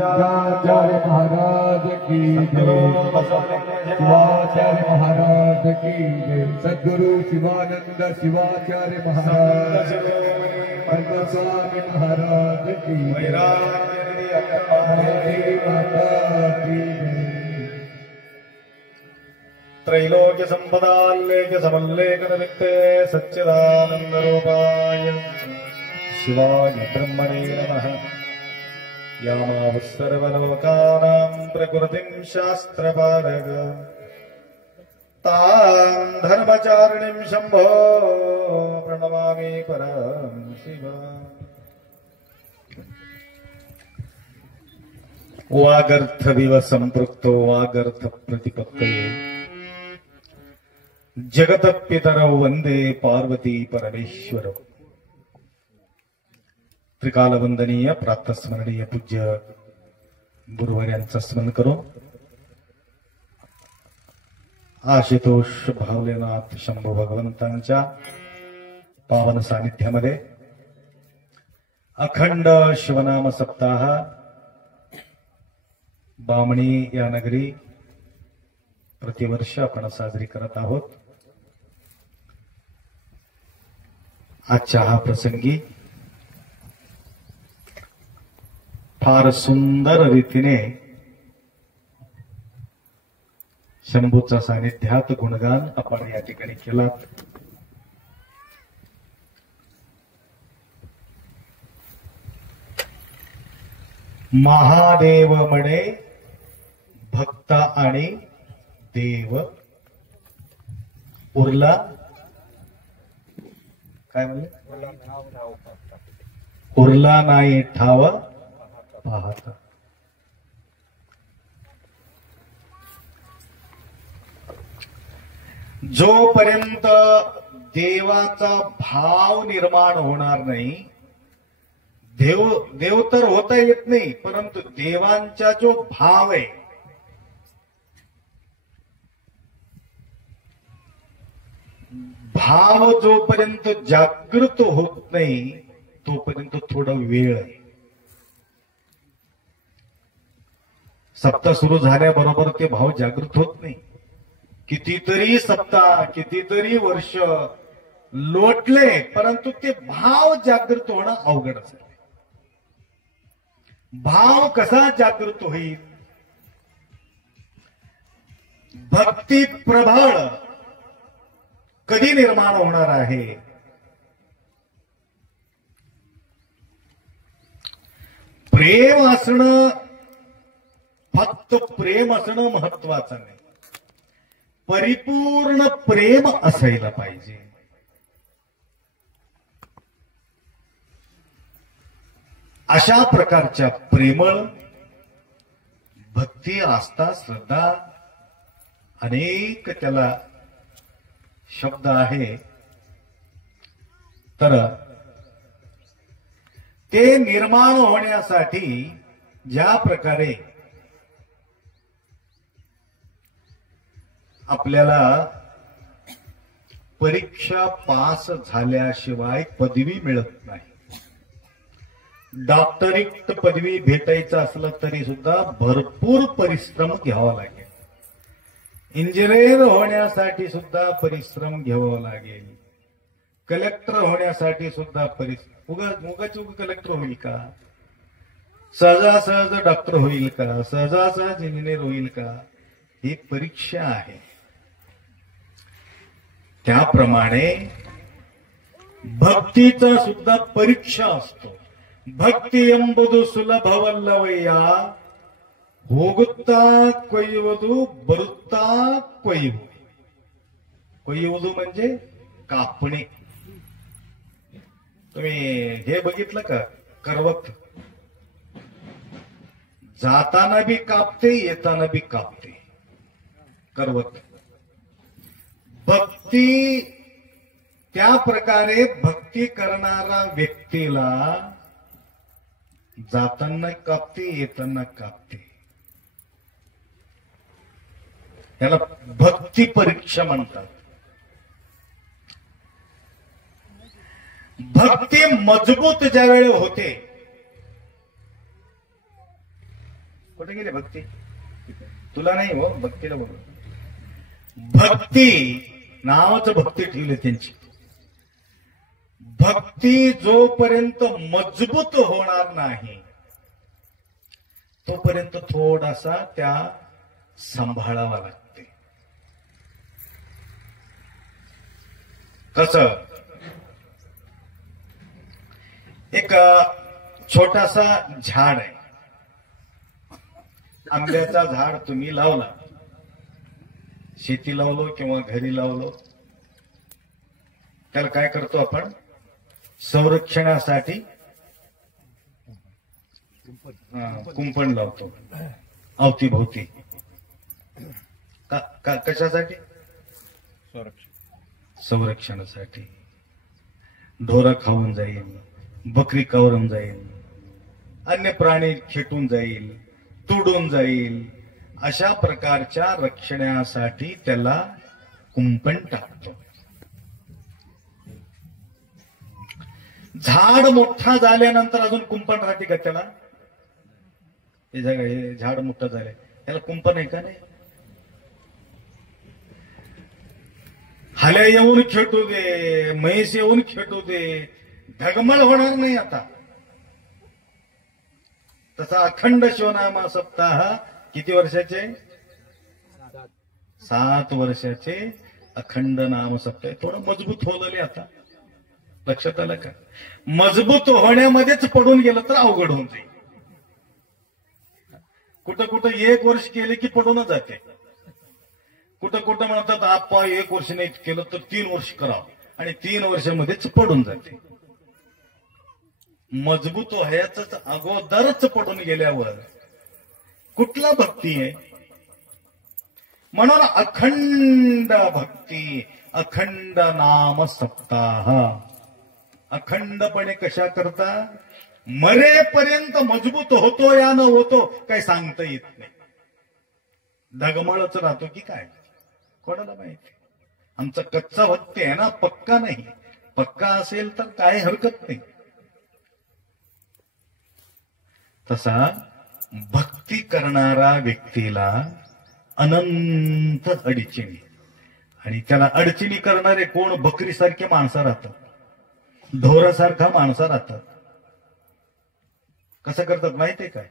शिवाचार्य महाराज की शिवाचार्य महाराज की सद्गुरु शिवानंद शिवाचार्य महाराज स्वामी महाराज की त्रैलोक्य संपदाल्लेख्य समल्लेखन नित्ये सच्चिदानंद रूपाय शिवाय ब्रह्मणे नमः। यामावः सर्वलोकानां प्रकृतिं शास्त्रपारग तां धर्मचारिणीं शम्भो प्रणमामि परं शिव। वागर्थविव संपृक्तो वागर्थ प्रतिपत्तये जगतपितरौ वंदे पार्वती परमेश्वरौ। त्रिकालवंदनीय प्रातस्मरणीय पूज्य गुरुवर्यांचं स्मरण करून आशुतोष भावलेनाथ शंभू भगवंतांच्या पावन सानिध्यामध्ये अखंड शिवनाम सप्ताह बामणी या नगरी प्रतिवर्ष आपण साजरी करत आहोत। आजच्या हा प्रसंगी फार सुंदर रीतीने शंभूचा सानिध्यात गुणगान आपण या ठिकाणी केलात। महादेव म्हणे भक्त आणि देव उरला काय म्हणले उरला नाही ठाव पाहता। जोपर्यंत देवाचा भाव निर्माण होणार नाही. देव तर होता येत नाही, परंतु देवांचा जो भाव आहे, भाव जोपर्यंत जागृत होत नाही तोपर्यंत थोडा वेळ आहे. सप्ताह सुरू झाल्याबरोबर ते भाव जागृत होत नाही. कितीतरी सप्ताह, कितीतरी वर्ष लोटले, परंतु ते भाव जागृत होणं अवघड असेल. भाव कसा जागृत होईल? भक्ती प्रबळ कधी निर्माण होणार आहे? प्रेम असणं, फक्त प्रेम असणं महत्वाचं नाही, परिपूर्ण प्रेम असायला पाहिजे. अशा प्रकारच्या प्रेमळ भक्ती, आस्था, श्रद्धा, अनेक त्याला शब्द आहे. तर ते निर्माण होण्यासाठी ज्या प्रकारे आपल्याला परीक्षा पास झाल्याशिवाय पदवी मिळत नाही. डॉक्टरेट पदवी भेटायचं असलं तरी सुद्धा भरपूर परिश्रम घ्यावा लागेल. इंजिनियर होण्यासाठी सुद्धा परिश्रम घ्यावा लागेल. कलेक्टर होण्यासाठी सुद्धा उगाच कलेक्टर होईल का? सहजासहज डॉक्टर होईल का? सहजासहज इंजिनियर होईल का? ही परीक्षा आहे. त्याप्रमाणे भक्तीचा सुद्धा परीक्षा असतो. ಭಕ್ತಿ ಎಂಬುದು ಸುಲಭವಲ್ಲವಯ್ಯ, ಹೋಗುತ್ತಾ ಕೊಯ್ಯುವುದು, ಬರುತ್ತಾ ಕೊಯ್ಯುವುದು. ಕೊಯ್ಯುವುದು म्हणजे कापणे. तुम्ही हे बघितलं का? करवत जाताना बी कापते, येताना बी कापते. करवत. भक्ती त्या प्रकारे भक्ती करणारा व्यक्तीला जाताना कापते, येताना कापते. याला भक्ती परीक्षा म्हणतात. भक्ती मजबूत ज्यावेळी होते. कुठे गेले भक्ती? तुला नाही हो, भक्तीला बोल. भक्ती नावाचं भक्ती ठेवले त्यांची. भक्ती जोपर्यंत मजबूत होणार नाही तोपर्यंत थोडासा त्या सांभाळावा लागते. कसं? एक छोटासा झाड आहे. आंब्याचा झाड तुम्ही लावला, शेती लावलो किंवा घरी लावलो, त्याला काय करतो आपण? संरक्षणासाठी कुंपण लावतो अवतीभोवती. कशासाठी? संरक्षणासाठी. ढोरं खाऊन जाईल, बकरी कवरून जाईल, अन्य प्राणी खेटून जाईल, तुडून जाईल, अशा प्रकारच्या रक्षणासाठी त्याला कुंपण टाकतो. झाड मोठा झाल्यानंतर अजून कुंपण राहते का त्याला? हे झाड मोठं झालंय, त्याला कुंपण आहे का? नाही. हाल्या येऊन खेटू दे, म्हैस येऊन खेटू दे, धगमळ होणार नाही. आता तसा अखंड शिवनामा सप्ताह किती वर्षाचे? 7 वर्षाचे अखंड नाम सप्ताह. थोडं मजबूत होलं आता. लक्षात आलं का? मजबूत होण्यामध्येच पडून गेलं तर अवघड होऊन जाईल. कुठं कुठं 1 वर्ष केले की पडूनच जाते. कुठं कुठं म्हणतात आपण 1 वर्ष नाही केलं तर 3 वर्ष करावं, आणि 3 वर्षामध्येच पडून जाते. मजबूत व्हायच अगोदरच पडून गेल्यावर कुठला भक्ती आहे? म्हणून अखंड भक्ती अखंड नाम सप्ताह. अखंडपणे कशा करता? मरेपर्यंत मजबूत होतो या न होतो काही सांगता येत नाही. डगमळच राहतो की काय कोणाला माहिती. आमचा कच्चा भक्त आहे ना, पक्का नाही. पक्का असेल तर काय हरकत नाही. तसा भक्ती करणारा व्यक्तीला अनंत अडचणी, आणि त्याला अडचणी करणारे कोण? बकरीसारखे माणसं राहतात, ढोरासारखा माणसं राहतात. कसं करतात माहितीये काय?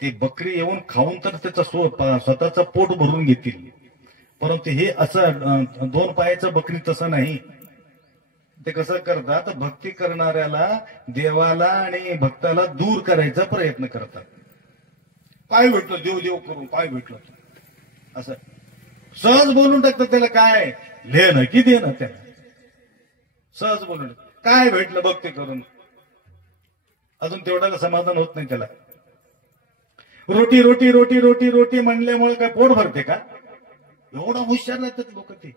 ते बकरी येऊन खाऊन तर त्याचं स्वतःचं पोट भरून घेतील, परंतु हे असं दोन पायाचं बकरी तसं नाही. ते कसं करतात? भक्ती करणाऱ्याला, देवाला आणि भक्ताला दूर करायचा प्रयत्न करतात. काय भेटलं देव देव करून, काय भेटलं असं सहज बोलून टाकतात. त्याला काय लेणं की देणं? त्याला सहज बोलून काय भेटलं भक्ती करून, अजून तेवढ्याला समाधान होत नाही त्याला. रोटी रोटी रोटी रोटी रोटी म्हणल्यामुळे काय पोट भरते का? एवढा हुशार राहतात लोक ते.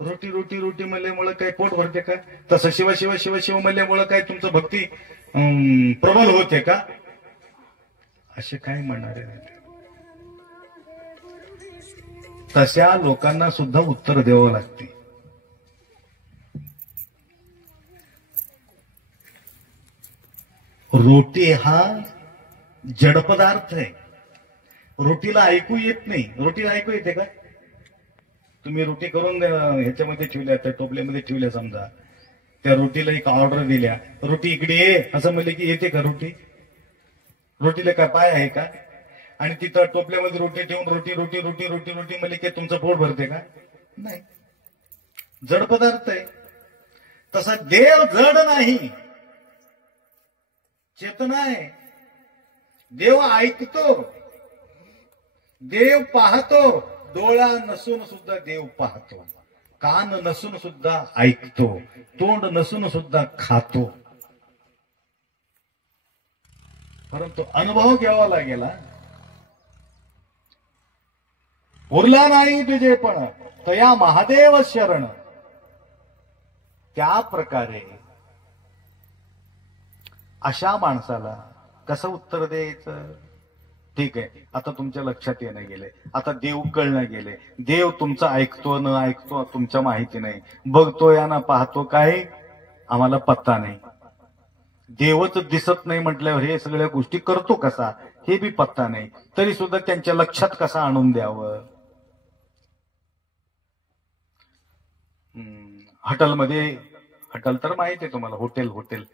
रोटी रोटी रोटी म्हणल्यामुळे काय पोट भरते का? तसं शिव शिव शिव शिव म्हणल्यामुळे काय तुमचं भक्ती प्रबल होते का? असे काय म्हणणारे नाही. तशा लोकांना सुद्धा उत्तर द्यावं लागते. रोटी हा जड पदार्थ आहे. रोटीला ऐकू येत नाही. रोटीला ऐकू येते का? तुम्ही रोटी करून ह्याच्यामध्ये ठेवल्या, त्या टोपल्यामध्ये ठेवल्या समजा, त्या रोटीला एक ऑर्डर दिल्या, रोटी इकडे ये असं म्हणले की येते का रोटी? रोटीला काय पाय आहे का? आणि तिथं टोपल्यामध्ये रोटी ठेवून रोटी रोटी रोटी रोटी रोटी म्हणले की तुमचं पोट भरते का? नाही, जड पदार्थ आहे. तसा देव जड नाही, चेतना आहे. देव ऐकतो, देव पाहतो. डोळा नसून सुद्धा देव पाहतो, कान नसून सुद्धा ऐकतो, तोंड नसून सुद्धा खातो. परंतु अनुभव घ्यावा लागेल. उरला नाही तुझेपण तया महादेव शरण. त्या प्रकारे अशा माणसाला कसं उत्तर द्यायचं? ठीक आहे, आता तुमच्या लक्षात येणं गेले, आता देव कळणं गेले. देव तुमचं ऐकतो न ऐकतो तुमच्या माहिती नाही, बघतो या ना पाहतो काय आम्हाला पत्ता नाही. देवच दिसत नाही म्हटल्यावर हे सगळ्या गोष्टी करतो कसा हे बी पत्ता नाही. तरी सुद्धा त्यांच्या लक्षात कसा आणून द्यावं? हॉटेलमध्ये, हॉटेल तर माहिती आहे तुम्हाला, हॉटेल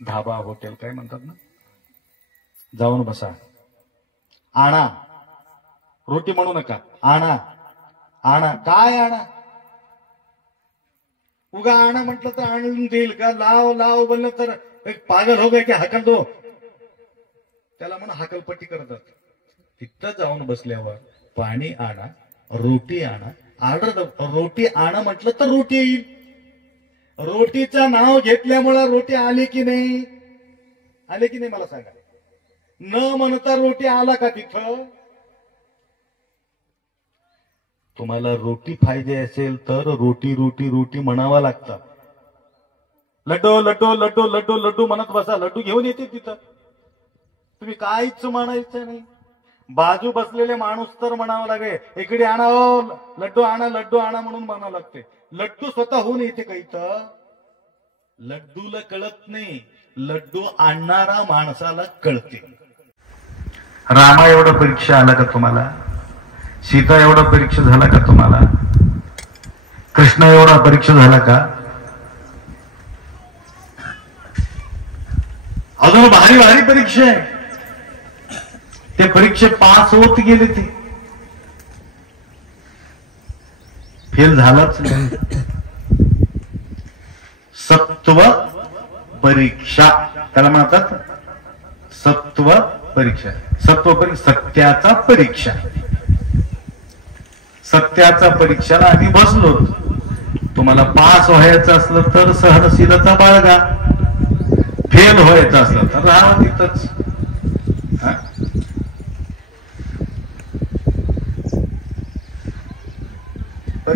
धाबा हॉटेल काय म्हणतात ना, जाऊन बसा, आणा रोटी म्हणू नका, आणा आणा. काय आणा? उगा आणा म्हटलं तर आणून देईल का? लाव लाव बोललं तर एक पागल हो गए की हकल दो, त्याला म्हणून हकलपट्टी करतात. तिथं जाऊन बसल्यावर पाणी आणा, रोटी आणा, ऑर्डर रोटी आणा म्हटलं तर रोटी येईल. रोटीचं नाव घेतल्यामुळे रोटी आली की नाही? आले की नाही मला सांगा. न म्हणता रोटी आला का तिथं? तुम्हाला रोटी पाहिजे असेल तर रोटी रोटी रोटी म्हणावा लागतं. लड्डू लड्डू लड्डू लड्डू लड्डू म्हणत बसा, लड्डू घेऊन येते तिथं. तुम्ही काहीच म्हणायचं नाही. बाजू बसलेले माणूस तर म्हणावं लागे, इकडे आणा लड्डू आणा म्हणून म्हणावं लागते. लड्डू स्वतःहून येते का इथं? लड्डूला कळत नाही, लड्डू आणणारा माणसाला कळते. रामा एवढं परीक्षा आला का तुम्हाला? सीता एवढा परीक्षा झाला का तुम्हाला? कृष्ण एवढा परीक्षा झाला का? अजून भारी भारी परीक्षा आहे. ते परीक्षे पास होत गेले, ते फेल झालाच नाही. सत्व परीक्षा त्याला म्हणतात. सत्व परीक्षा, सत्व परीक्षा, सत्याचा परीक्षा. सत्याचा परीक्षाला आम्ही बसलो. तुम्हाला पास व्हायचं असलं तर सहनशीलता बाळगा, फेल व्हायचं असलं तर राहा तिथंच.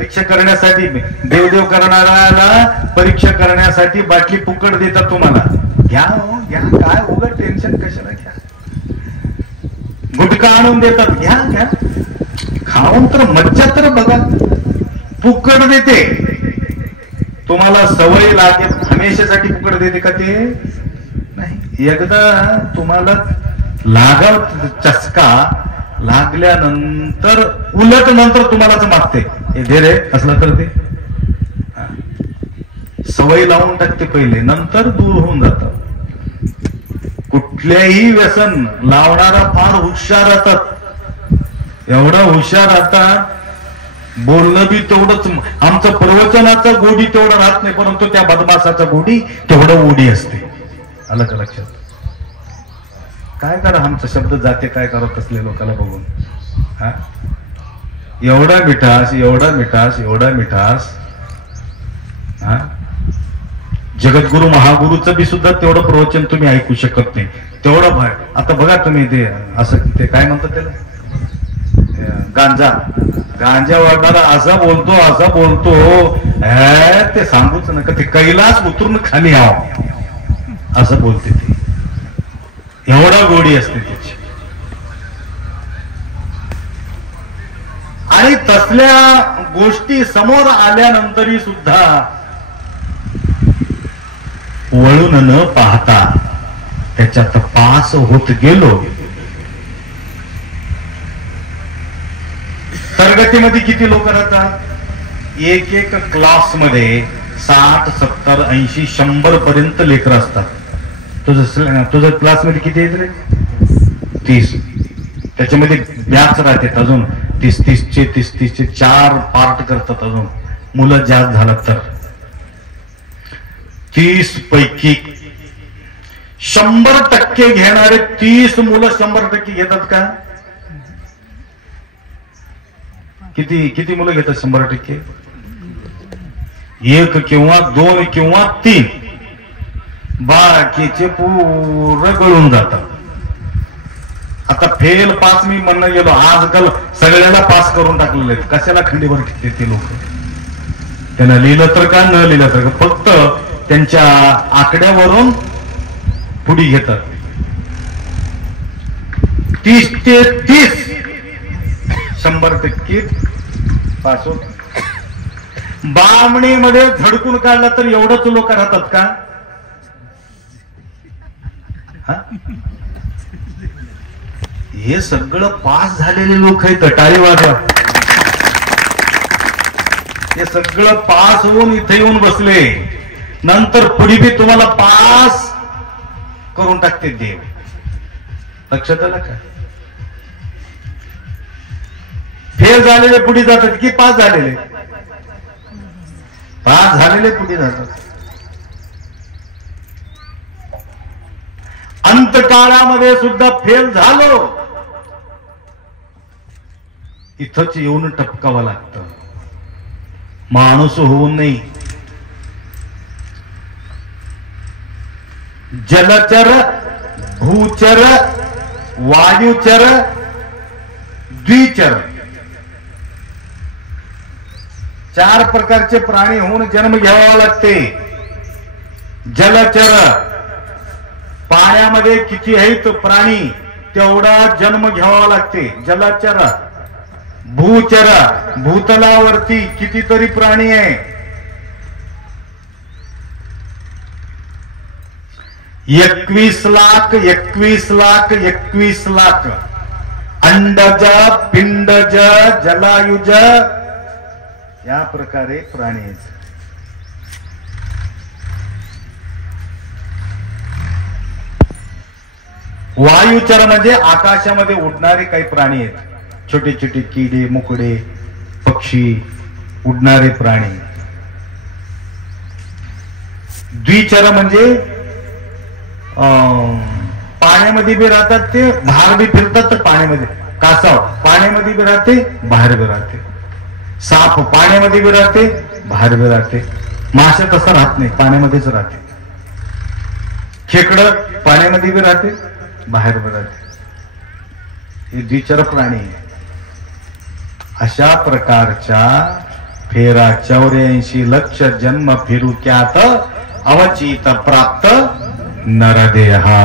परीक्षा करण्यासाठी देवदेव करणाऱ्याला परीक्षा करण्यासाठी बाटली फुकट देतात तुम्हाला. घ्या हो घ्या, काय उलट टेन्शन कशाला घ्या. गुटखा आणून देतात, घ्या घ्या, खाऊन तर मज्जा तर बघा. फुकट देते तुम्हाला, सवय लागेल. हमेशासाठी फुकट देते का ते नाही. एकदा तुम्हाला लागाव चस्का लागल्यानंतर उलट नंतर तुम्हालाच मागते, हे दे रे असलं तर ते. सवय लावून टाकते पहिले, नंतर दूर होऊन जात. कुठल्याही व्यसन लावणारा फार हुशार असतात. एवढा हुशार आता बोलणं बी तेवढंच. आमचं प्रवचनाचा गोडी तेवढं राहत नाही, परंतु त्या बदमासाचा गोडी तेवढं ओढी असते. आलं का लक्षात? काय करा, आमचा शब्द जाते काय करत असले लोकांना बघून. हा, एवढा मिठास, एवढा मिठास, एवढा मिठास. हा, जगद्गुरु महागुरूचं बी सुद्धा तेवढं प्रवचन तुम्ही ऐकू शकत नाही. तेवढं बाहेर. आता बघा तुम्ही ते असं ते काय म्हणतात त्याला, गांजा. गांजा वाढणारा असा बोलतो, असा बोलतो, ते सांगूच नका. ते कैलास उतरून खाली यावं असं बोलते ते. एवढा गोडी असते त्याची. आणि तसल्या गोष्टी समोर आल्यानंतरही सुद्धा वळून न पाहता त्याच्यात पास होत गेलो. तरगतीमध्ये किती लोक राहतात? एक एक क्लासमध्ये 60, 70, 80, 100 पर्यंत लेकर असतात. तुझं क्लासमध्ये किती आहेत रे? 30. त्याच्यामध्ये बॅच राहते अजून 30चे 4 पार्ट करतात. अजून मुलं जास्त झालं तर 30 पैकी 100% घेणारे 30 मुलं 100% घेतात का? किती मुलं घेतात 100%? 1 किंवा 2 किंवा 3. बाकीचे पूर्ण गळून जातात. आता फेल पास मी म्हणणं गेलो, आजकाल सगळ्याला पास करून टाकलेले आहेत. कशाला खंडीवर घेते ते लोक? त्यांना लिहिलं तर का, न लिहिलं तर का, फक्त त्यांच्या आकड्यावरून पुढी घेतात. 30 ते 30 100% पास होत. बामणीमध्ये झडकून काढला तर एवढंच लोक राहतात का? हे सगळं पास झालेले लोक आहेत. टाळी वाजवा. हे सगळं पास होऊन इथे येऊन बसले. नंतर पुढे बी तुम्हाला पास करून टाकते देव. लक्षात आलं का? फेल झालेले पुढे जातात की पास झालेले? पास झालेले पुढे जातात. अंतकाळामध्ये सुद्धा फेल झालो, इथंच येऊन टपकावं लागतं. माणूस होऊन नाही. जलचर, भूचर, वायुचर, द्विचर 4 प्रकारचे प्राणी होऊन जन्म घ्यावा लागते. जलचर, पाण्यामध्ये किती आहेत प्राणी तेवढा जन्म घ्यावा लागते. जलचर. भूचर, भूतलावरती कितीतरी प्राणी आहे. 21 लाख 21 लाख 21 लाख अंडज, पिंडज, जलायुज या प्रकारे प्राणी आहेत. वायुचर म्हणजे आकाशामध्ये उडणारे काही प्राणी आहेत. छोटे छोटे किडे, मुकडे, पक्षी, उडणारे प्राणी. द्विचर म्हणजे पाण्यामध्ये बी राहतात, ते बाहेर बी फिरतात. तर पाण्यामध्ये कासव पाण्यामध्ये बी राहते, बाहेर बी राहते. साप पाण्यामध्ये बी राहते, बाहेर बी राहते. माशा तसा राहत नाही, पाण्यामध्येच राहते. खेकडं पाण्यामध्ये बी राहते, बाहेर बी राहते. हे द्विचर प्राणी. अशा प्रकारच्या फेरा 84 लक्ष जन्म फिरू त्यात अवचित प्राप्त नरदेहा.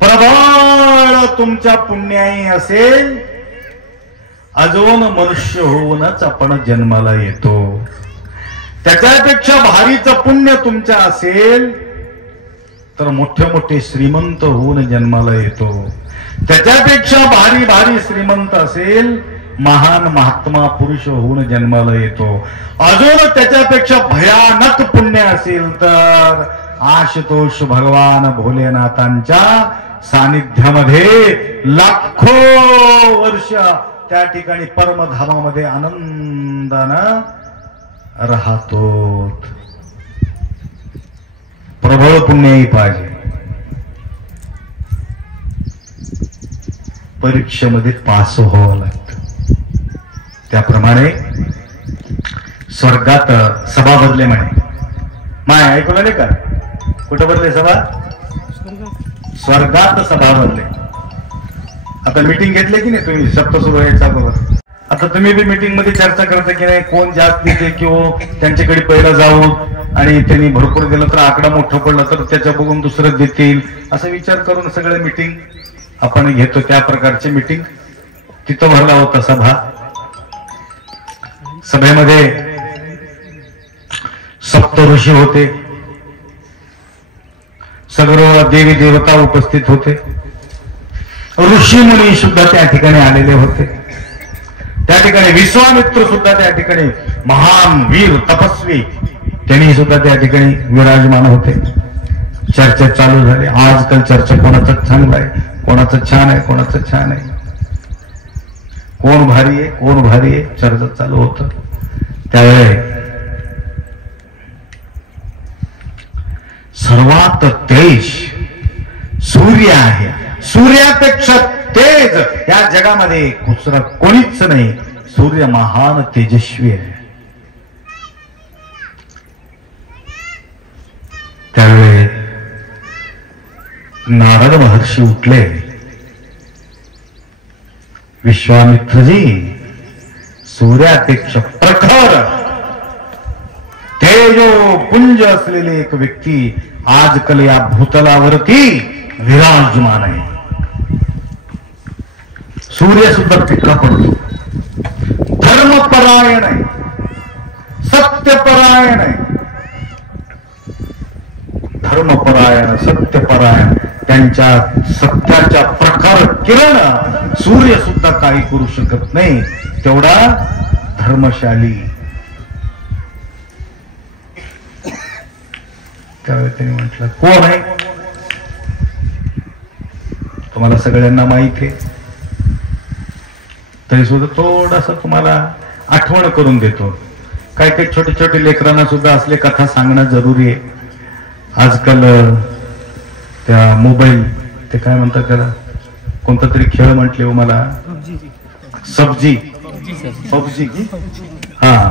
प्रबळ तुमच्या पुण्याई असेल अजून मनुष्य होऊनच आपण जन्माला येतो. त्याच्यापेक्षा भारीचं पुण्य तुमच्या असेल तर मोठे मोठे श्रीमंत होऊन जन्माला येतो. त्याच्यापेक्षा भारी भारी श्रीमंत असेल महान महात्मा पुरुष होऊन जन्माला येतो. अजून त्याच्यापेक्षा भयानक पुण्य असेल तर आशुतोष भगवान भोलेनाथांच्या सानिध्यामध्ये लाखो वर्ष त्या ठिकाणी परमधामामध्ये आनंदानं राहतो. प्रबळ पुण्यही पाहिजे. परीक्षेमध्ये पास व्हावं लागतं. त्याप्रमाणे स्वर्गात सभा भरले म्हणे. माय ऐकलं नाही का? कुठं भरले सभा? स्वर्गात सभा भरले. आता मीटिंग घेतले की नाही तुम्ही? सप्त सुरू व्हायचा बरोबर. आता तुम्ही बी मीटिंग मध्ये चर्चा करता की नाही कोण जास्त देते किंवा त्यांच्याकडे पहिला जाऊ आणि त्यांनी भरपूर दिलं तर आकडा मोठं पडला तर त्याच्या बघून दुसरं देतील असा विचार करून सगळं मीटिंग आपण घेतो. त्या प्रकारची मीटिंग तिथं भरला होता सभा. सभेमध्ये सप्त ऋषी होते. सर्व देवी देवता उपस्थित होते. ऋषी मुनी सुद्धा त्या ठिकाणी आलेले होते. त्या ठिकाणी विश्वामित्र सुद्धा त्या ठिकाणी महान वीर तपस्वी त्यांनी सुद्धा त्या ठिकाणी विराजमान होते. चर्चा चालू झाली. आजकाल चर्चा कोणाचं चांगलं आहे, कोणाचं छान आहे, कोणाचं छान आहे, कोण भारी आहे, कोण भारी आहे, चर्चा चालू होत. त्यावेळे सर्वात तेज सूर्य आहे. सूर्यापेक्षा तेज या जगामध्ये दुसरा कोणीच नाही. सूर्य महान तेजस्वी आहे. त्यावेळे नारद महर्षी उठले. विश्वामित्रजी, सूर्यापेक्षा प्रखर तेजो पुंज असलेले एक व्यक्ती आजकाल या भूतलावरती विराजमान आहे. सूर्य सुद्धा फिक्का पडतो. धर्मपरायण आहे, सत्यपरायण आहे. धर्मपरायण, सत्यपरायण, त्यांच्या सत्याच्या प्रखर किरण सूर्य सुद्धा काही करू शकत नाही. तेवढा धर्मशाली. त्यावेळी त्यांनी म्हटलं कोण आहे? तुम्हाला सगळ्यांना माहित आहे. तरी सुद्धा थोडासा तुम्हाला आठवण करून देतो. काही काही छोटे छोटे लेकरांना सुद्धा असले कथा सांगणं जरुरी आहे. आजकाल त्या मोबाईल ते काय म्हणतात त्याला, कोणता तरी खेळ म्हटले हो मला, पबजी. हा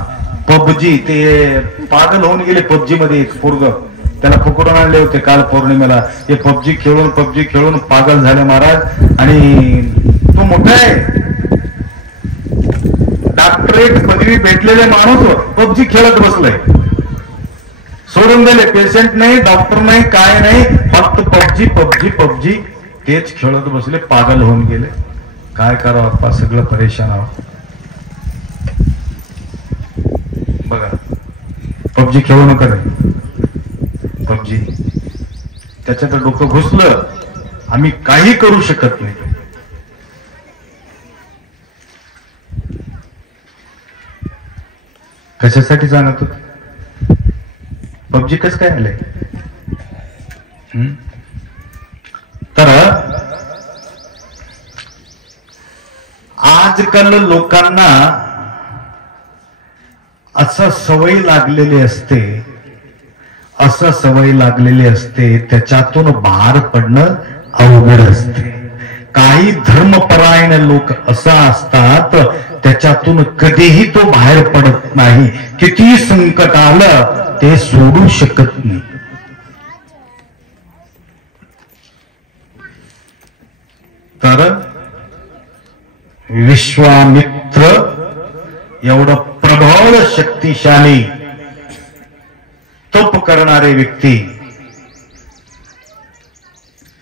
पबजी. ते पागल होऊन गेले पबजी मध्ये. एक पोरग त्याला पकडून आणले होते काल पौर्णिमेला. हे पबजी खेळून पागल झाले महाराज. आणि तो मोठा आहे, डॉक्टरेट पदवी भेटलेले माणूस पबजी खेळत बसलाय. सोडून दिले. पेशंट नाही, डॉक्टर नाही, काय नाही, फक्त पबजी पबजी पबजी तेच खेळत बसले. पागल होऊन गेले. काय करावं आपण, सगळं परेशान आहोत. बघा, पबजी खेळू नका रे. पबजी त्याच्यात डोकं घुसलं, आम्ही काही करू शकत नाही. कशासाठी सांगत होत? पबजी कसं काय आलंय? तर आजकाल लोकांना असं सवय लागलेली असते, त्याच्यातून बाहेर पडणं अवघड असते. काही धर्मपरायण लोक असा असतात, त्याच्यातून कधीही तो बाहेर पडत नाही. किती संकट आलं ते सोडू शकत नाही. तर विश्वामित्र एवढं प्रबळ शक्तिशाली तप करणारे व्यक्ती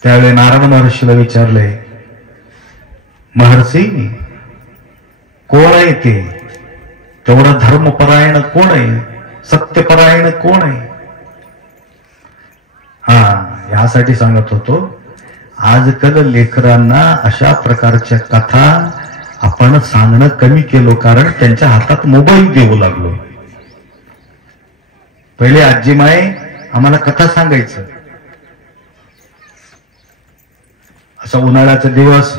त्यावेळी नारद महर्षीला विचारले, महर्षी कोण आहे ते? तेवढं धर्मपरायण कोण आहे? सत्यपरायण कोण आहे? यासाठी सांगत होतो, आजकाल लेकरांना अशा प्रकारच्या कथा आपण सांगणं कमी केलो, कारण त्यांच्या हातात मोबाईल देऊ लागलो. पहिले आजीमाई आम्हाला कथा सांगायचं. असा उन्हाळ्याचा दिवस,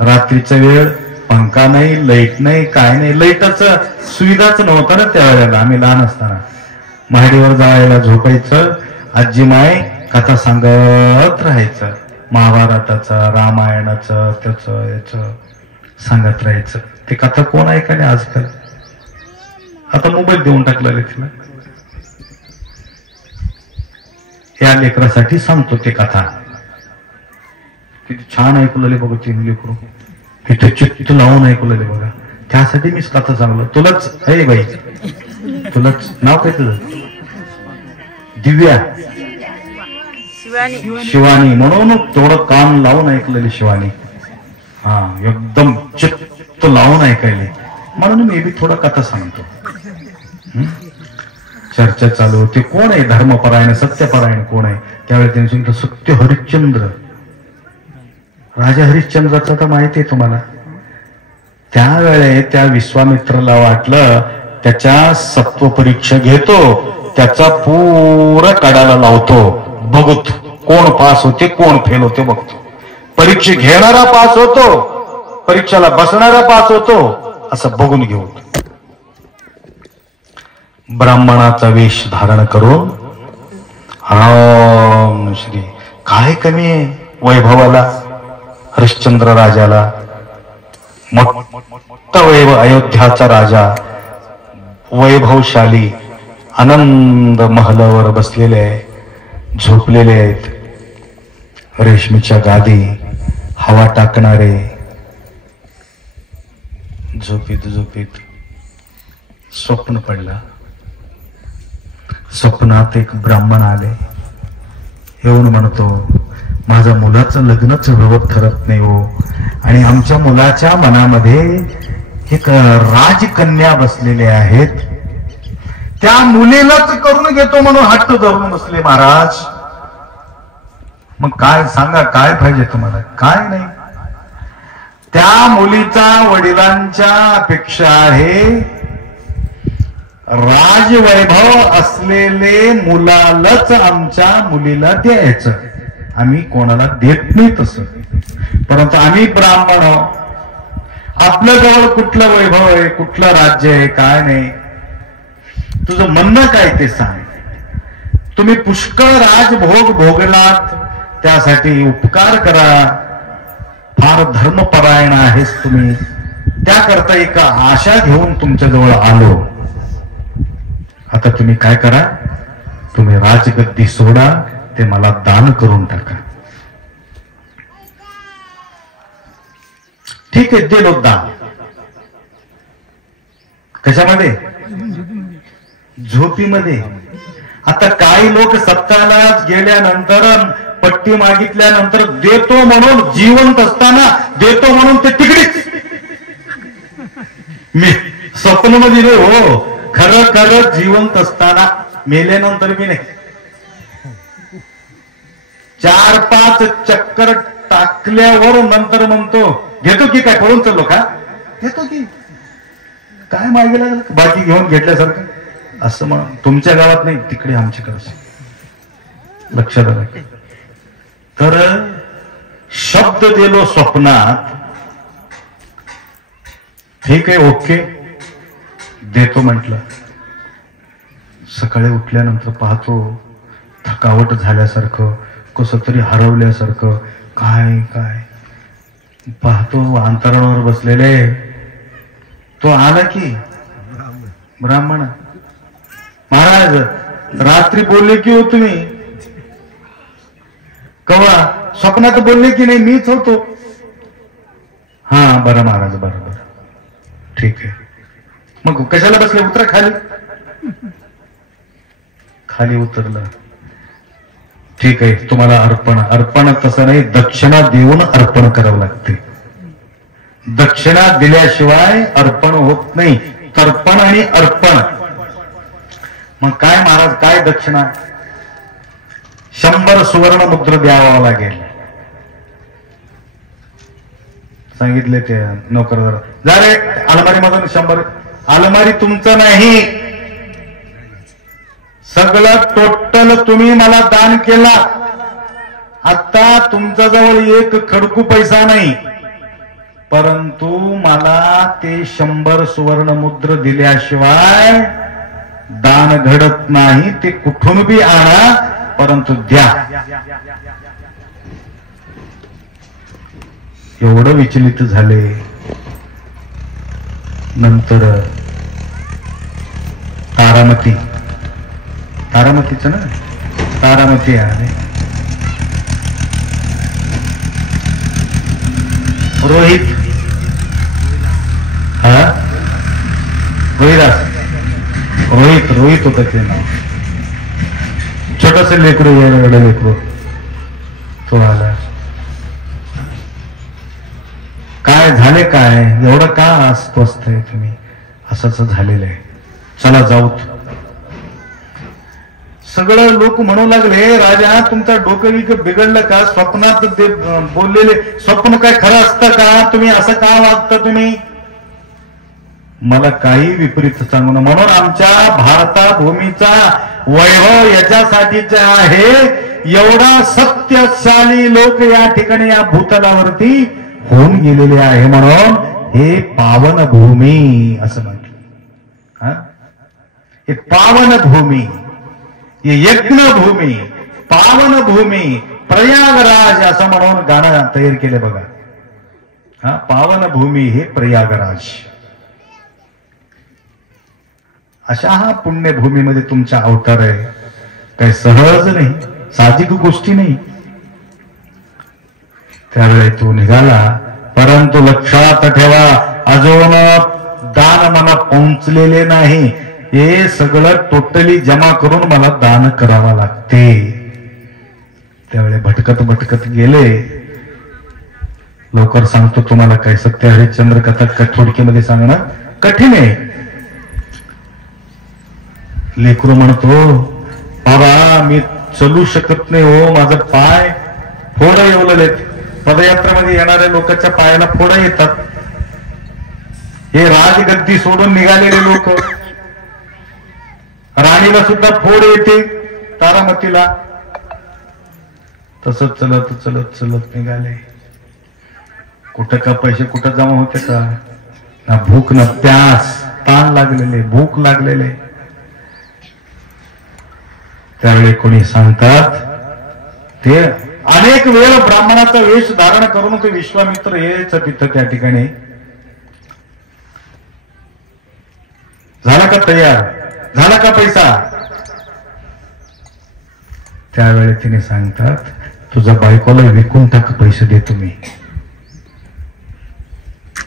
रात्रीचा वेळ, पंखा नाही, लाईट नाही, काय नाही. लाईटच सुविधाच नव्हता ना त्यावेळेला. आम्ही लहान असताना महाडीवर जायला झोपायचं, आजीमाई कथा सांगत राहायचं. महाभारताचं, रामायणाचं, त्याचं याचं सांगत राहायचं. ते कथा कोण ऐकायला आजकाल? आता मोबाईल देऊन टाकला लेखला. या लेकरासाठी सांगतो ते कथा. किती छान ऐकू लागले बघा ते लेकरू, तिथे चित्त लावून ऐकू लागले बघा. त्यासाठी मीच कथा सांगलो. तुलाच हे बाई, तुलाच नाव काय तुझं? दिव्या शिवानी म्हणून तेवढं कान लावून ऐकलेली शिवानी. एकदम चित्त लावून ऐकायले, म्हणून मी बी थोडं कथा सांगतो. चर्चा चालू होती, कोण आहे धर्मपरायण, सत्यपरायण कोण आहे? त्यावेळी त्यांनी सांगितलं, सत्य हरिश्चंद्र. राजा हरिश्चंद्राचं तर माहिती आहे तुम्हाला. त्यावेळे त्या विश्वामित्राला वाटलं त्याच्या सत्व परीक्षा घेतो, त्याचा पूरा काढायला लावतो, बघतो कोण पास होते कोण फेल होते बघतो. परीक्षा घेणारा पास होतो, परीक्षेला बसणारा पास होतो, असं बघून घेऊ. ब्राह्मणाचा वेश धारण करून राम श्री, काय कमी आहे वैभवाला हरिश्चंद्र राजाला? मोठा वैभव, अयोध्याचा राजा, वैभवशाली, आनंद महलावर बसलेले आहे, झोपलेले आहेत. रेशमीच्या गादी, हवा टाकणारे. झोपीत झोपीत स्वप्न पडलं. स्वप्नात एक ब्राह्मण आले, येऊन म्हणतो, माझ्या मुलाचं लग्नच व्यवस्थित ठरत नाही हो, आणि आमच्या मुलाच्या मनामध्ये एक राजकन्या बसलेले आहेत, त्या मुलीलाच करून घेतो म्हणून हट्ट धरून बसले महाराज. मग काय सांगा, काय पाहिजे तुम्हाला? काय नाही. त्या मुलीचा वडिलांच्या अपेक्षा आहे राजवैभव असलेले मुलालाच आमच्या मुलीला द्यायचं. आम्ही कोणाला देत नाही तसं, परंतु आम्ही ब्राह्मण आहोत, आपल्या जवळ कुठलं वैभव आहे, कुठलं राज्य आहे, काय नाही. तुझं म्हणणं काय ते सांग. तुम्ही पुष्कळ राजभोग भोगलात, त्यासाठी उपकार करा. फार धर्मपरायण आहेस तुम्ही, त्याकरता एका आशा घेऊन तुमच्या जवळ आलो. आता तुम्ही काय करा, तुम्ही राजगद्दी सोडा, ते मला दान करून टाका. ठीक आहे, दिलो दान. कशामध्ये? झोपीमध्ये. आता काही लोक सत्ताला गेल्यानंतर, पट्टी मागितल्यानंतर देतो म्हणून, जिवंत असताना देतो म्हणून ते तिकडेच. मी स्वप्नमध्ये रे हो, खरं खरं जिवंत असताना, मेल्यानंतर मी नाही. 4-5 चक्कर टाकल्यावर नंतर म्हणतो, घेतो की काय, पळून चाललो का? घेतो की काय मागे लागलं, बाकी घेऊन घेतल्यासारखं असं म्हणून. तुमच्या गावात नाही, तिकडे आमच्याकडे. लक्षात आलं? तर शब्द दिलो स्वप्नात, ठीक आहे, ओके, देतो म्हटलं. सकाळी उठल्यानंतर पाहतो थकावट झाल्यासारखं, कसं तरी हरवल्यासारखं. काय काय पाहतो, अंतराळावर बसलेले. तो आला की ब्राह्मण, महाराज रात्री बोलले की हो तुम्ही? कवा? स्वप्नात बोलले की नाही? मीच होतो. हा बरं महाराज, बरं बरं, ठीक आहे. मग कशाला बसले, उतरा खाली. खाली उतरलं. ठीक आहे, तुम्हाला अर्पण. अर्पण तसं नाही, दक्षिणा देऊन अर्पण करावं लागते. दक्षिणा दिल्याशिवाय अर्पण होत नाही. तर्पण आणि अर्पण. मग काय महाराज, काय दक्षिणा? 100 सुवर्ण मुद्र द्यावा लागेल. सांगितले ते नोकरदार, जा रे अलमारी मधून 100. अलमारी तुमचं नाही, सगळं टोटल तुम्ही मला दान केला. आता तुमच्याजवळ एक खडकू पैसा नाही, परंतु मला ते 100 सुवर्ण मुद्र दिल्याशिवाय दान घडत नाही. ते कुठून बी आणा, परंतु द्या. एवढं विचलित झाले. नंतर तारामतीचं ना, तारामती आहे. रोहित, हा रोहित होतं ते नाव. छोटस लेकरू, एवढं लेकरू. तो आला. काय झाले, काय एवढं का अस्वस्थ आहे तुम्ही? असंच झालेलं आहे, चला जाऊ. सगळं लोक म्हणू लागले, राजा तुमचा डोकं विक बिघडलं का? स्वप्नात ते बोललेले स्वप्न काय खरं असतं का? तुम्ही असं का वागता तुम्ही? मला काही विपरीत सांगू नये. म्हणून आमच्या भारतात भूमीचा वैभव याच्यासाठीचा आहे, एवढा सत्यशाली लोक या ठिकाणी या भूतलावरती होऊन गेलेले आहे. म्हणून हे पावन भूमी असं म्हटलं. हे पावन भूमी, हे यज्ञभूमी, पावन भूमी, प्रयागराज असं म्हणून गाणं तयार केले बघा. हा, पावन भूमी हे प्रयागराज. अशा हा पुण्यभूमीमध्ये तुमचा अवतार आहे. काही सहज नाही, साहजिक गोष्टी नाही. त्यावेळी तो निघाला, परंतु लक्षात ठेवा, अजून दान मला पोहोचलेले नाही. हे सगळं टोटली जमा करून मला दान करावं लागते. त्यावेळी भटकत भटकत गेले. लवकर सांगतो तुम्हाला, काय सत्य हरिश्चंद्र कथा थोडक्यामध्ये सांगणं कठीण आहे. लेकरू म्हणतो, बाबा मी चलू शकत नाही हो, माझा पाय फोड येवलेत. पदयात्रामध्ये येणाऱ्या लोकांच्या पायाला फोड येतात. हे राजगद्दी सोडून निघालेले लोक, राणीला सुद्धा फोड येते, तारामतीला. तसंच चलत चलत चलत निघाले. कुठं का पैसे कुठं जमा होते का? ना भूक ना प्यास, ताण लागलेले, भूक लागलेले. त्यावेळी कोणी सांगतात, ते अनेक वेळ ब्राह्मणाचा वेश धारण करून ते विश्वामित्र यायचं तिथं त्या ठिकाणी. झाला का तयार? झाला का पैसा? त्यावेळी तिने सांगतात, तुझ्या बायकोला विकून टाक, पैसे दे तुम्ही.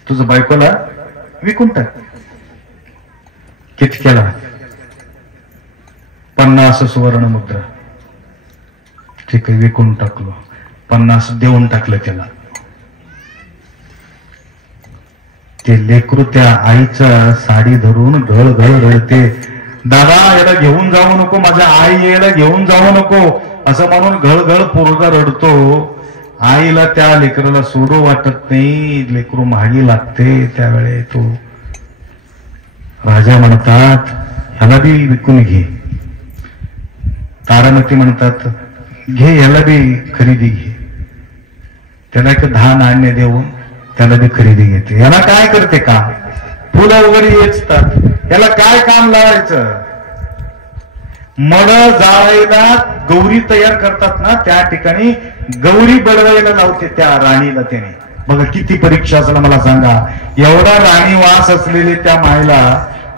तुझ्या बायकोला विकून टाक. कितक्याला? 50 सुवर्ण मुद्रा. ठीक आहे, विकून टाकलो. 50 देऊन टाकलं त्याला. ते लेकरू त्या आईचा साडी धरून घळ घळ रडते. दादा याला घेऊन जाऊ नको, माझ्या आई याला घेऊन जाऊ नको असं म्हणून घळघळ पोरगा रडतो. आईला त्या लेकराला सोडू वाटत नाही, लेकरू मागी लागते. त्यावेळी तो राजा म्हणतात, ह्याला बी विकून घे. तारामती म्हणतात, घे याला बी खरेदी घे. त्याला एक 10 नाण्य देऊन त्याला बी खरेदी घेते. याला काय करते काम? फुलं वगैरे येतात, याला काय काम लावायचं? मड जाळायला गौरी तयार करतात ना, त्या ठिकाणी गौरी बडवायला लावते त्या राणीला. त्याने बघा किती परीक्षा असला मला सांगा. एवढा राणीवास असलेले त्या मायला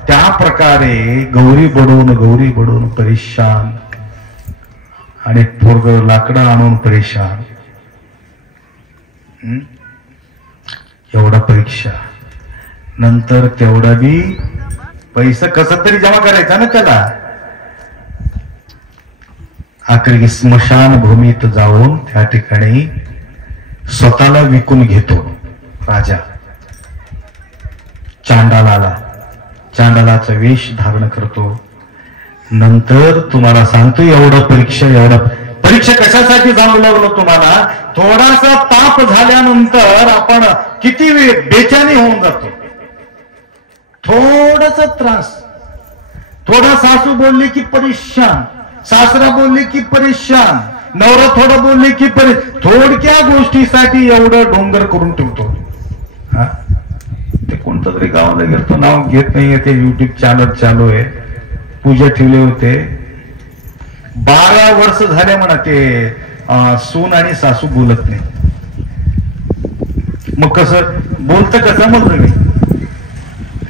त्या प्रकारे गौरी बडवून परेशान. आणि पोरग लाकडं आणून परेशान. एवढा परीक्षा. नंतर तेवढा बी पैसा कसा तरी जमा करायचा ना त्याला. आखरी स्मशानभूमीत जाऊन त्या ठिकाणी स्वतःला विकून घेतो राजा. चांडालाला चांडालाचा वेश धारण करतो. नंतर तुम्हाला सांगतो एवढं परीक्षा कशासाठी जाणू लागलो तुम्हाला. थोडासा ताप झाल्यानंतर आपण किती बेचैनी होऊन जातो. थोडासा त्रास, थोडा सासू बोलली की परेशान, सासरा बोलली की परेशान, नवरा थोडं बोलले की थोडक्या गोष्टीसाठी एवढं डोंगर करून ठेवतो. हा ते कोणतं तरी गावाला गेलो, नाव घेत नाहीये, ते युट्यूब चॅनल चालू आहे. पूजा ठेवले होते 12 वर्ष झाले म्हणा ते सून आणि सासू बोलत नाही. मग कसं बोलत कसं म्हणतो मी.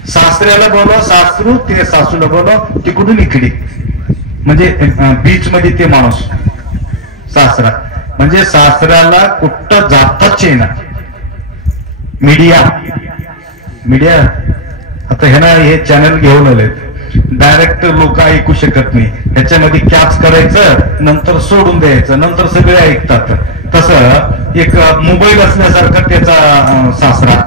सासऱ्याला बोलव सासरू, ते सासूला बोलव तिकडून इकडे, म्हणजे बीच मध्ये ते माणूस सासरा, म्हणजे सासऱ्याला कुठं जाताच येणार. मीडिया आता हे ना हे चॅनल घेऊन आलेत, डायरेक्ट लोक ऐकू शकत नाही. ह्याच्यामध्ये कॅच करायचं, नंतर सोडून द्यायचं, नंतर सगळे ऐकतात. तसं एक मोबाईल असल्यासारखा त्याचा सासरा.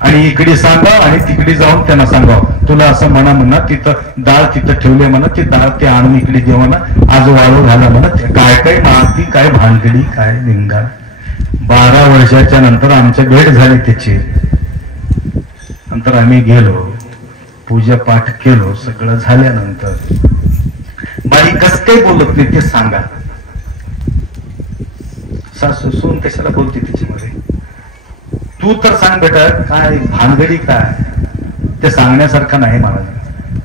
आणि इकडे सांगा आणि तिकडे जाऊन त्यांना सांगा, तुला असं म्हणा तिथं डाळ तिथं ठेवले म्हणा, ती डाळ ते आणून इकडे देऊ म्हणा, आज वाळू घाला म्हणा. काय काय माती, काय भानगडी, काय लिंगा. 12 वर्षाच्या नंतर आमच्या भेट झाली त्याची. नंतर आम्ही गेलो, पूजा पाठ केलो. सगळं झाल्यानंतर बाई कस काही बोलत नाही ते सांगा. सासू सून कशाला बोलते त्याच्यामध्ये. तू तर सांग बेटा, काय भानगडी काय. ते सांगण्यासारखं नाही मला.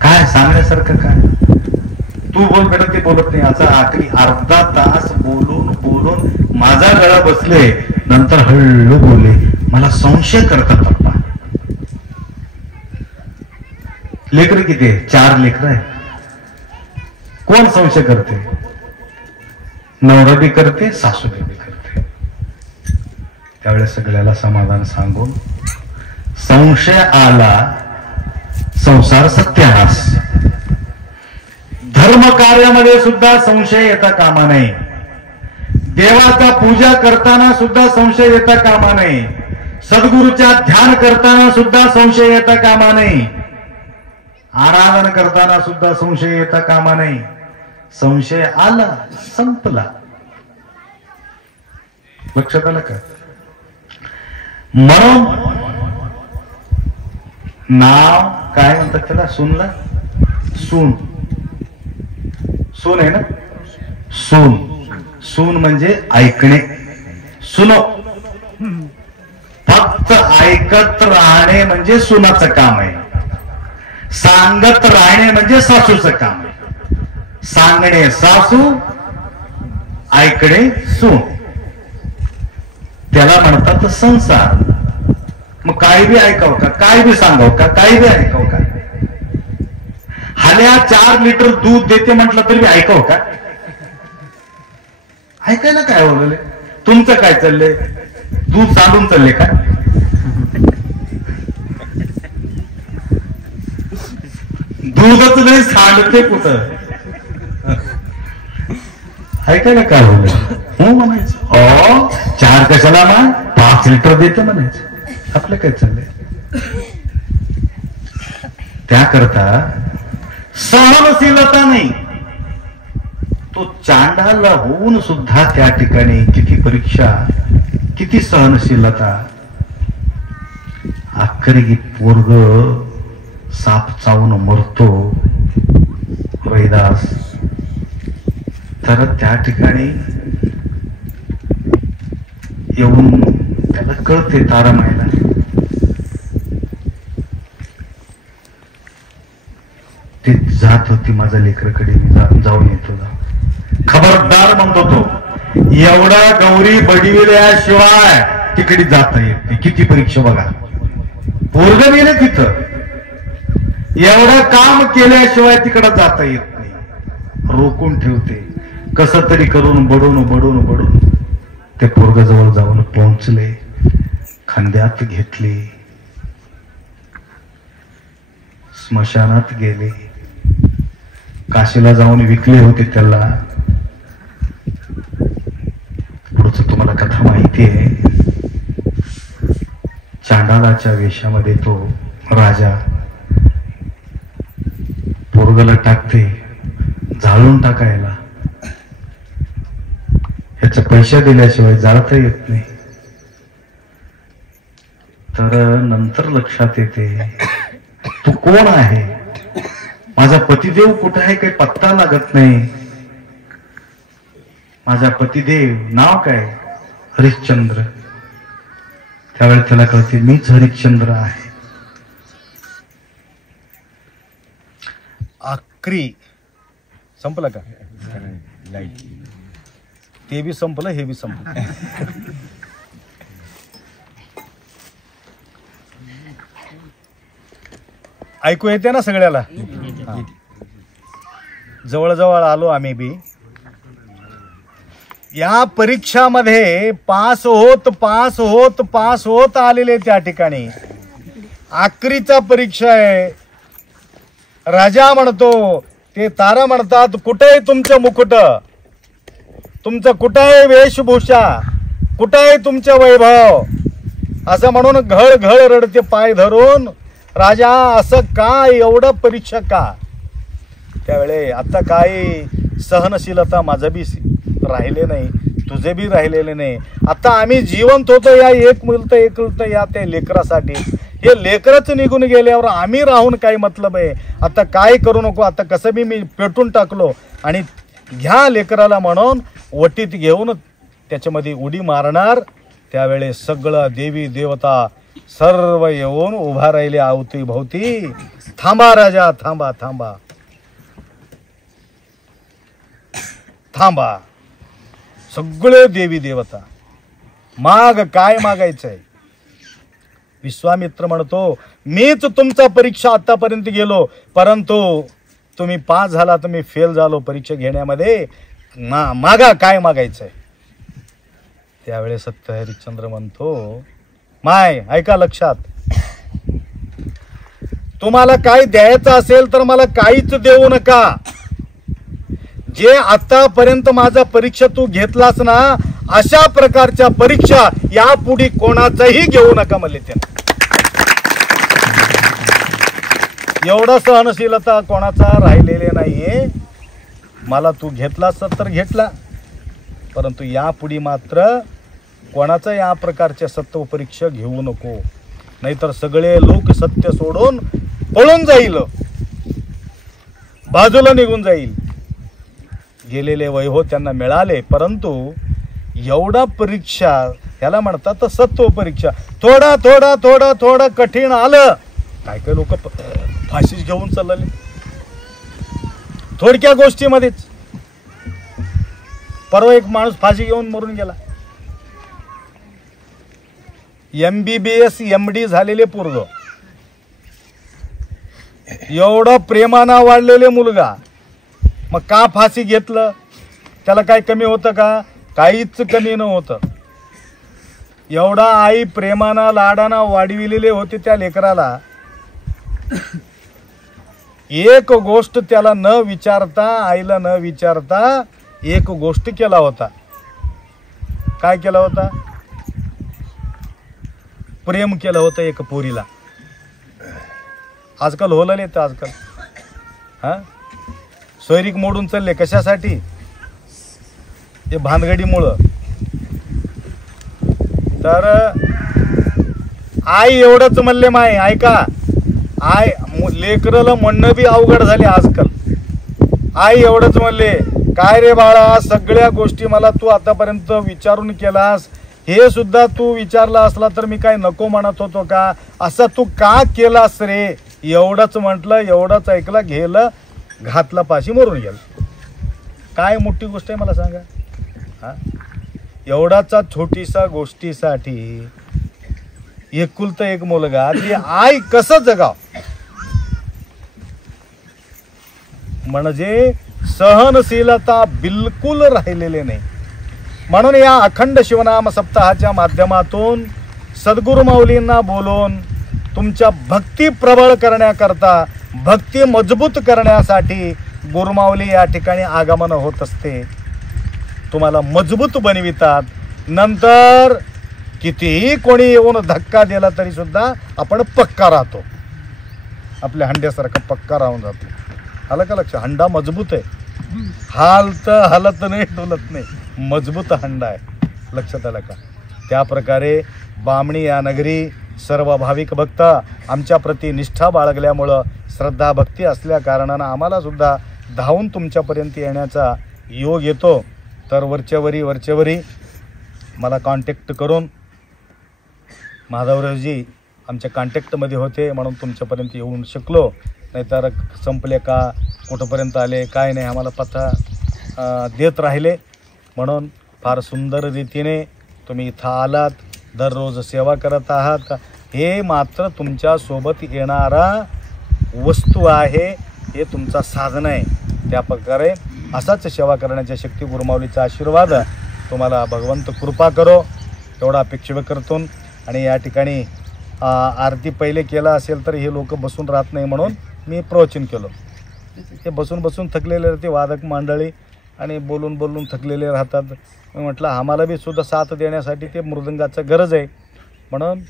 काय सांगण्यासारखं काय. तू बोल बेटा, ते बोलत नाही. आता आखरी अर्धा तास बोलून बोलून माझा गळा बसले. नंतर हळू बोलले, मला संशय करतात पप्पा. लेकर किती, 4 लेकर आहे. कोण संशय करते. नवरा बी करते, सासू बी करते. त्यावेळेस सगळ्याला समाधान सांगून, संशय आला संसार सत्यानाश. धर्म कार्यामध्ये सुद्धा संशय येता कामा नये. देवाचा पूजा करताना सुद्धा संशय येता कामा नये. सद्गुरूच्या ध्यान करताना सुद्धा संशय येता कामा नये. आराधन करताना सुद्धा संशय येता कामा नये. संशय आला संपला. लक्षात आलं का. म्हणून नाव काय म्हणतात त्याला, सूनला सून. सून आहे ना, सून. सून म्हणजे ऐकणे. सुनो, फक्त ऐकत राहणे म्हणजे सुनाचं काम आहे. सांगत राहणे म्हणजे सासूचं काम आहे. सांगणे सासू, ऐकणे सून. त्याला म्हणतात संसार. मग काय बी ऐकाव का, काय बी सांगाव का, काय बी ऐकाव का. हल्या 4 लिटर दूध देते म्हटलं तरी ऐकाव का. ऐकायला काय बोलले. तुमचं काय चाललंय, दूध चालून चालले का. दूधच नाही सांडते कुठं. ऐकायला काय बोलले. हो म्हणायचं. 4 कशाला ना, 5 लिटर देते म्हणायचं. आपलं काय चाललंय. त्याकरता सहनशीलता नाही. तो चांडाल होऊन सुद्धा त्या ठिकाणी किती परीक्षा, किती सहनशीलता. आखरी पोरग साप चावून मरतो रैदास. तर त्या ठिकाणी येऊन त्याला कळते तारामायला. ते जात होती माझ्या लेकराकडे, मी जाऊन येतो. खबरदार म्हणतो तो, एवढा गौरी बडविल्याशिवाय तिकडे जाता येत नाही. किती परीक्षा बघा. पोरग गेले तिथं, एवढं काम केल्याशिवाय तिकडं जाता येत नाही. रोखून ठेवते. कसं तरी करून बडून ते पोरग जवळ जाऊन पोहोचले. खांद्यात घेतले. स्मशानात गेले. काशीला जाऊन विकले होते त्याला. पुढचं तुम्हाला कथा माहिती आहे. चांडालाच्या वेशामध्ये तो राजा पोरगला टाकते जाळून टाकायला. ह्याच्या पैसा दिल्याशिवाय जाळता येत नाही. तर नंतर लक्षात येते तू कोण आहे, माझा पतिदेव कुठे आहे काही पत्ता लागत नाही. माझा पतिदेव नाव काय, हरिश्चंद्र. त्यावेळी त्याला कळते मीच हरिश्चंद्र आहे. आखरी संपलं का, ते बी संपलं हे बी संपलं. ऐकू येते ना सगळ्याला. जवळजवळ आलो आम्ही बी. या परीक्षामध्ये पास होत आलेले त्या ठिकाणी आखरीचा परीक्षा आहे. राजा म्हणतो, ते तारा म्हणतात कुठे तुमचं मुकुट, तुमचं कुठं आहे वेशभूषा, कुठं आहे तुमचं वैभव, असं म्हणून घळ घळ रडते पाय धरून. राजा असं का, एवढं परीक्षा का. त्यावेळे आता काही सहनशीलता माझं बी राहिले नाही, तुझे बी राहिलेले नाही. आता आम्ही जिवंत होतो या एकलत या त्या लेकरासाठी. हे लेकरच निघून गेल्यावर आम्ही राहून काय मतलब आहे. आता काय करू नको, आता कसं बी मी पेटून टाकलो आणि घ्या लेकराला म्हणून वटीत घेऊन त्याच्यामध्ये उडी मारणार. त्यावेळे सगळं देवी देवता सर्व येऊन उभा राहिले अवती भोवती. थांबा राजा, थांबा थांबा थांबा. सगळे देवी देवता माग, काय मागायचंय. विश्वामित्र म्हणतो मीच तुमचा परीक्षा आतापर्यंत गेलो, परंतु तुम्ही पास झाला, तुम्ही फेल झालो परीक्षा घेण्यामध्ये. मागा, काय मागायचंय. त्यावेळेस सत्य हरिश्चंद्र म्हणतो, माय ऐका लक्षात, तुम्हाला काय द्यायचं असेल तर मला काहीच देऊ नका. जे आतापर्यंत माझा परीक्षा तू घेतलास ना, अशा प्रकारच्या परीक्षा यापुढे कोणाचाही घेऊ नका म्हणले त्याने. एवढा सहनशीलता कोणाचा राहिलेले नाहीये. मला तू घेतलास तर घेतला, परंतु यापुढे मात्र कोणाचा या प्रकारच्या सत्व परीक्षा घेऊ नको, नाहीतर सगळे लोक सत्य सोडून पळून जाईल, बाजूला निघून जाईल. गेलेले वैभव त्यांना मिळाले, परंतु एवढा परीक्षा याला म्हणतात सत्व परीक्षा. थोडा थोडा थोडा थोडा कठीण आलं. काय काय लोक फाशीच घेऊन चालले थोडक्या गोष्टीमध्येच. परवा एक माणूस फाशी घेऊन मरून गेला. MBBS MD झालेले पोरग, एवढं प्रेमानं वाढलेले मुलगा, मग का फाशी घेतलं. त्याला काय कमी होतं का, काहीच कमी नव्हतं. एवढा आई प्रेमानं लाडानं वाढविलेले होते त्या लेकराला. एक गोष्ट त्याला न विचारता, आईला न विचारता एक गोष्ट केला होता. काय केला होता, प्रेम केलं होतं एक पोरीला. आजकाल होलं तर आजकाल हा सोयरीक मोडून चालले. कशासाठी, ते भानगडीमुळं. तर आई एवढंच म्हणले, माय ऐका, आय लेकरला म्हणणं बी अवघड झाले आजकाल. आई एवढंच म्हणले, काय रे बाळा, सगळ्या गोष्टी मला तू आतापर्यंत विचारून केलास, हे सुद्धा तू विचारला असला तर मी काय नको म्हणत होतो का, असं तू का केलास रे. एवढंच म्हटलं, एवढंच ऐकलं, गेलं, घातला पाशी, मरून गेलं. काय मोठी गोष्ट आहे मला सांगा. हा एवढाचा छोटीसा गोष्टीसाठी एकुलता एक मुलगा, ती आई कसं जगाव. म्हणजे सहनशीलता बिलकुल राहिलेले नाही. म्हणून या अखंड शिवनाम सप्ताहाच्या माध्यमातून सद्गुरु माऊलींना बोलून तुमच्या भक्ती प्रबळ करण्याकरता भक्ती मजबूत करण्यासाठी गुरुमाऊली या ठिकाणी आगमन होत असते, तुम्हाला मजबूत बनवितात. नंतर कितीही कोणी येऊन धक्का दिला तरी सुद्धा आपण पक्का राहतो, आपल्या हंड्यासारखा पक्का राहून जातो. आलं का लक्ष? हंडा मजबूत आहे, हलत नाही, डोलत नाही, मजबूत हंडा आहे. लक्षात आलं का? त्या प्रकारे बामणी या नगरी सर्व भाविक भक्त आमच्या प्रती निष्ठा बाळगल्यामुळं, श्रद्धा भक्ती असल्या कारणानं आम्हाला सुद्धा धावून तुमच्यापर्यंत येण्याचा योग येतो. तर वरचेवरी मला कॉन्टॅक्ट करून, माधवरावजी आमच्या कॉन्टॅक्टमध्ये होते म्हणून तुमच्यापर्यंत येऊन शकलो, नाहीतर संपले का, कुठंपर्यंत आले काय नाही आम्हाला पत्ता देत राहिले. म्हणून फार सुंदर रीतीने तुम्ही इथं आलात, दररोज सेवा करत आहात. हे मात्र तुमच्यासोबत येणारा वस्तू आहे, हे तुमचा साधन आहे. त्या प्रकारे असाच सेवा करण्याची शक्ती, गुरुमाऊलीचा आशीर्वाद तुम्हाला भगवंत कृपा करो, एवढा अपेक्षा करतो. आणि या ठिकाणी आरती पहिले केला असेल तर हे लोक बसून राहत नाही म्हणून मी प्रवचन केलं. ते बसून थकलेले राहते वादक मंडळी आणि बोलून थकलेले राहतात. मी म्हटलं आम्हाला बी सुद्धा साथ देण्यासाठी ते मृदंगाचं गरज आहे, म्हणून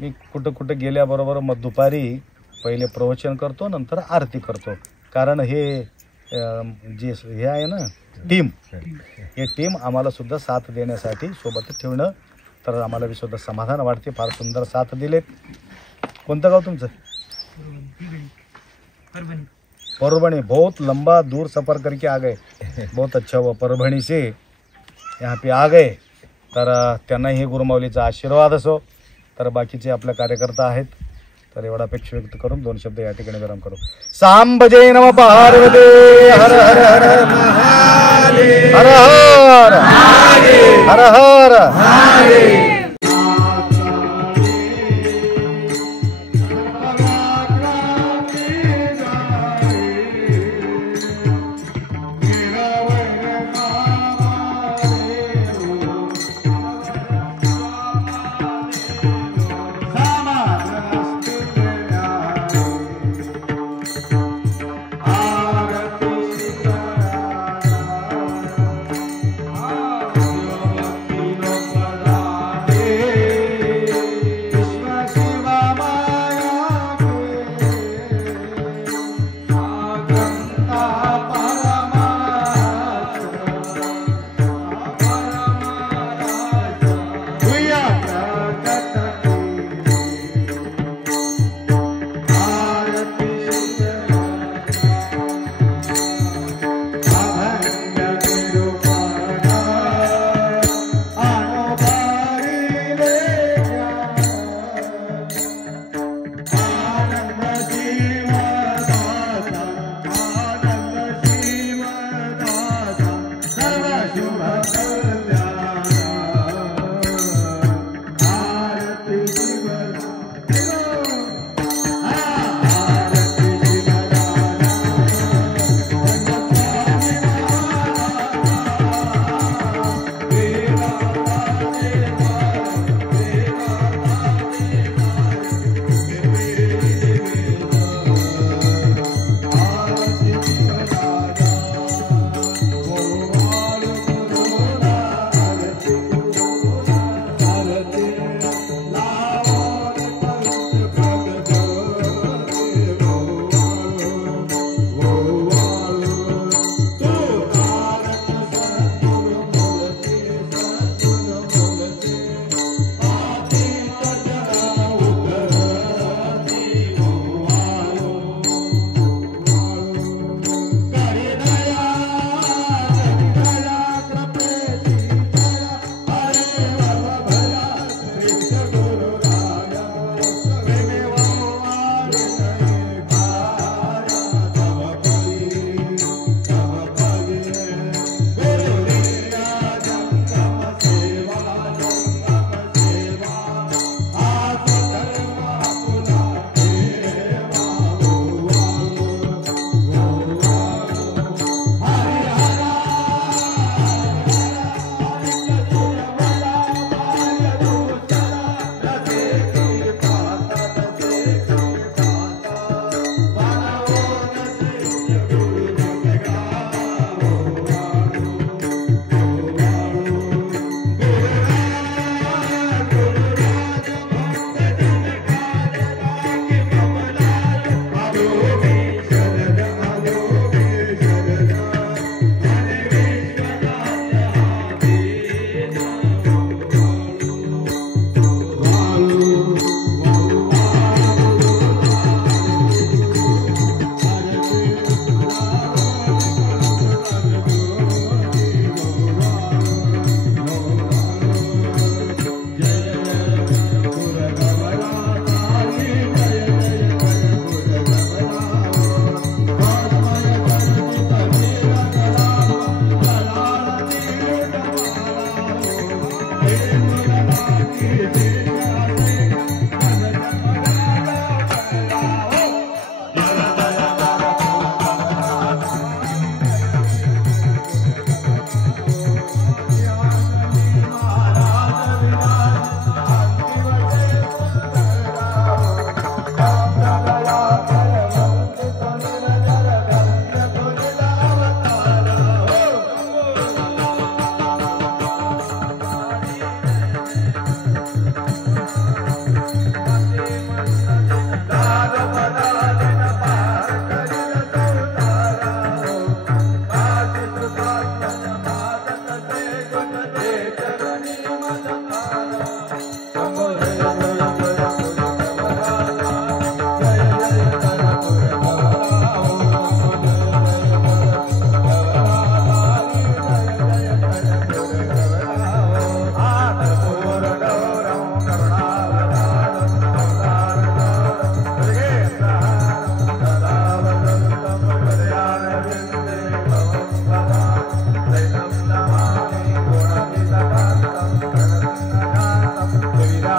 मी कुठं गेल्याबरोबर मग दुपारी पहिले प्रवचन करतो, नंतर आरती करतो. कारण हे जे हे आहे ना टीम, हे टीम आम्हाला सुद्धा साथ देण्यासाठी सोबत ठेवणं, तर आम्हाला भी सुद्धा समाधान वाटते. फार सुंदर साथ दिलेत. कोणतं गाव तुमचं? परभणी. बहुत लंबा दूर सफ़र करके आ गए, बहुत अच्छा हुआ परभणी से यहाँ पे आ गए. तर त्यांनाही गुरुमाऊलीचा आशीर्वाद असो. तर बाकीचे आपले कार्यकर्ता आहेत, तर एवढा अपेक्षा व्यक्त करून 2 शब्द या ठिकाणी विराम करू. सांबजे नम पार्वते हर हर हर हर हर हर हर.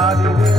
महादेव